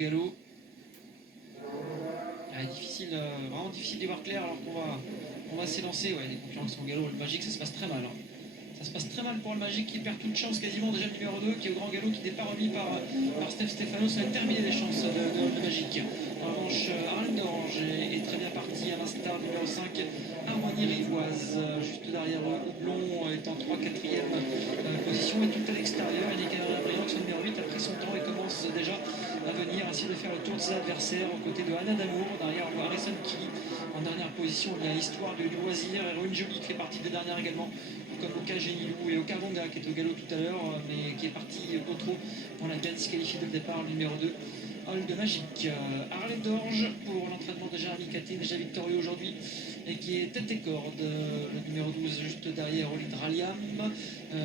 galop. Difficile, vraiment difficile d'y voir clair alors qu'on va s'élancer. Ouais, les concurrents qui sont au galop, le Magic, ça se passe très mal. Hein. Ça se passe très mal pour le Magic qui perd toute chance quasiment déjà le numéro 2 qui est au grand galop qui n'est pas remis par Steph Stefano. Ça va terminer les chances de Magic. En revanche, Arlène d'Orange est très bien parti à l'instar du numéro 5 Harmonie Rivoise juste derrière Houblon est en 3-4e position et tout à l'extérieur. Il est Canadien Brillant son numéro 8 a pris son temps et commence déjà à venir essayer de faire le tour de ses adversaires aux côtés de Anna Damour. Derrière on voit Harrison Kelly en dernière position. Il y a Histoire du loisir, Héroïne Jolie qui fait partie des dernières également, comme Oka Genilou et Oka Vonga qui est au galop tout à l'heure, mais qui est parti au trop. On a bien disqualifié dès le départ le numéro 2. Hall de Magique. Arlène d'Orge pour l'entraînement de Jérémy Catine, déjà victorieux aujourd'hui, et qui est tête et corde. Le numéro 12 juste derrière Olid Raliam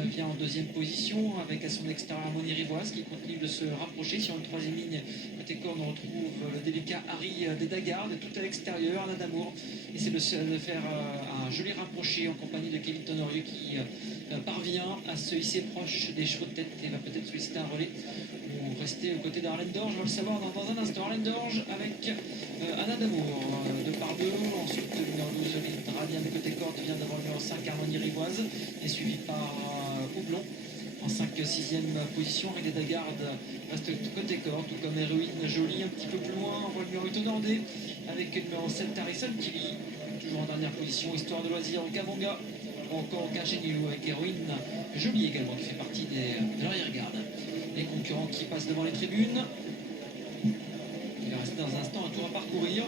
vient en deuxième position avec à son extérieur Harmonie Rivoise qui continue de se rapprocher. Sur une troisième ligne côté corde on retrouve le délicat Harry Desdagardes et tout à l'extérieur Anna Damour essaie de faire un joli rapproché en compagnie de Kevin Tonorieux qui parvient à se hisser proche des chevaux de tête et va peut-être solliciter un relais ou rester aux côtés d'Arlène d'Orge. On va le savoir dans un instant. Arlène d'Orge avec Anna Damour de par deux. Ensuite le numéro 12 Radian côté corde vient devant le numéro 5 Harmonie Rivoise et suivi par Houblon en 5-6e position. Réné Dagarde reste côté corde, tout comme Héroïne Jolie un petit peu plus loin. On voit le numéro 8 Nordé avec le numéro 7 Harrison Tilly toujours en dernière position. Histoire de loisir au Kavonga ou encore au Cachenilou avec Héroïne Jolie également qui fait partie de l'arrière-garde. Les concurrents qui passent devant les tribunes. Il va rester dans un instant un tour à parcourir.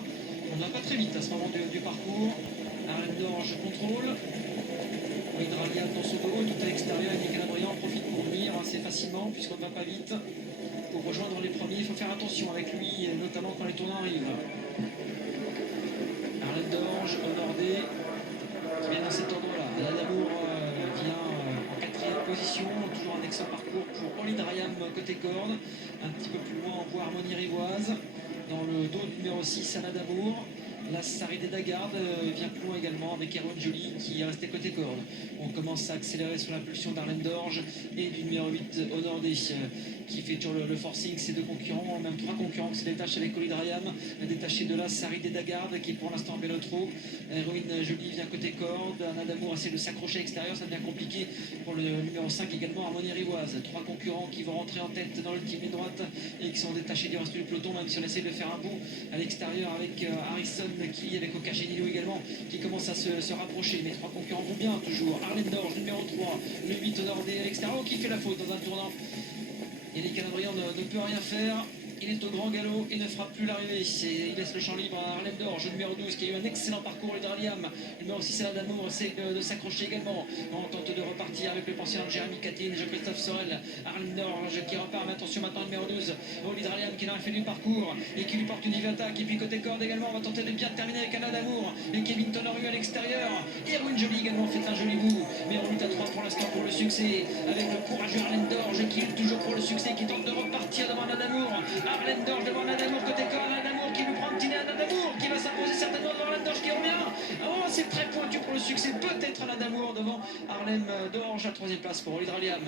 On ne va pas très vite à ce moment du parcours. Arlène d'Orge contrôle. Hydralia dans son dos, tout à l'extérieur. Et Nicolas Briand profite pour venir assez facilement puisqu'on ne va pas vite. Pour rejoindre les premiers, il faut faire attention avec lui, notamment quand les tournants arrivent. Arlène d'Orge, Honordé, qui vient dans cet ordre-là. La Damour vient en 4e position, toujours un excellent parcours pour Olid Rayam côté corde. Un petit peu plus loin, on voit Harmonie Rivoise. Dans le dos du numéro 6, Anna Damour. La Sarri des Dagardes vient plus loin également avec Héroïne Jolie qui est resté côté corde. On commence à accélérer sous l'impulsion d'Arlène d'Orge et du numéro 8 Honordé qui fait toujours le forcing. Ces deux concurrents, même trois concurrents qui se détachent avec Olid Rayam, détaché de la Sarri des Dagardes qui est pour l'instant en vélotro. Héroïne Jolie vient côté corde. Anna Damour essaie de s'accrocher à l'extérieur, ça devient compliqué pour le numéro 5 également Harmonie Rivoise. Trois concurrents qui vont rentrer en tête dans le team ligne droite et qui sont détachés du reste du peloton, même si on essaie de faire un bout à l'extérieur avec Harrison qui avec Okagenilo également qui commence à se rapprocher. Mais trois concurrents vont bien toujours. Arlène d'Orge numéro 3, le 8 Nordé à l'extérieur qui fait la faute dans un tournant. Et les Calabrians ne peut rien faire. Il est au grand galop et ne fera plus l'arrivée. Il laisse le champ libre à Arlène d'Orge, numéro 12, qui a eu un excellent parcours. Et Draliam, numéro 6, Alain Damour, essaie de s'accrocher également. On tente de repartir avec le pensionnat de Jérémy Catine, Jean-Christophe Sorel. Arlène d'Orge qui repart, mais attention maintenant, numéro 12, Oli Draliam qui n'a rien fait du parcours et qui lui porte une vive attaque. Et puis côté corde également, on va tenter de bien terminer avec Alain Damour et Kevin Tonorieux à l'extérieur. Et Héroïne Jolie également fait un joli bout. Mais on lutte à 3 pour l'instant pour le succès avec le courageux Arlène d'Orge qui lutte toujours pour le succès, qui tente de repartir devant Alain Damour. Arlène d'Orge devant Anna Damour côté corps, Anna Damour qui lui prend un petit nez, Anna Damour qui va s'imposer certainement devant Arlène d'Orge qui revient. Oh, c'est très pointu pour le succès, peut-être Anna Damour devant Arlène d'Orge à 3e place pour Olid Raliam.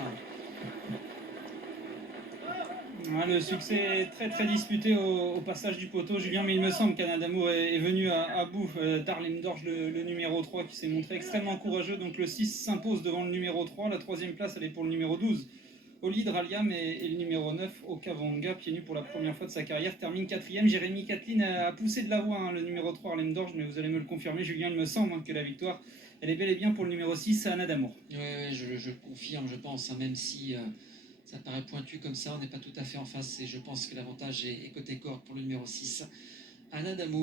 Le succès est très disputé au passage du poteau, Julien, mais il me semble qu'Anna Damour est venu à bout d'Arlène d'Orge, le numéro 3, qui s'est montré extrêmement courageux. Donc le 6 s'impose devant le numéro 3, la 3e place elle est pour le numéro 12. Olid Raliam et le numéro 9, Okavanga, pieds nus pour la première fois de sa carrière, termine 4e. Jérémy Catline a poussé de la voix, le numéro 3, Arlène d'Orge, mais vous allez me le confirmer, Julien, il me semble que la victoire, elle est bel et bien pour le numéro 6, Anna Damour. Oui, je confirme, je pense, même si ça paraît pointu comme ça, on n'est pas tout à fait en face, et je pense que l'avantage est côté corde pour le numéro 6, Anna Damour.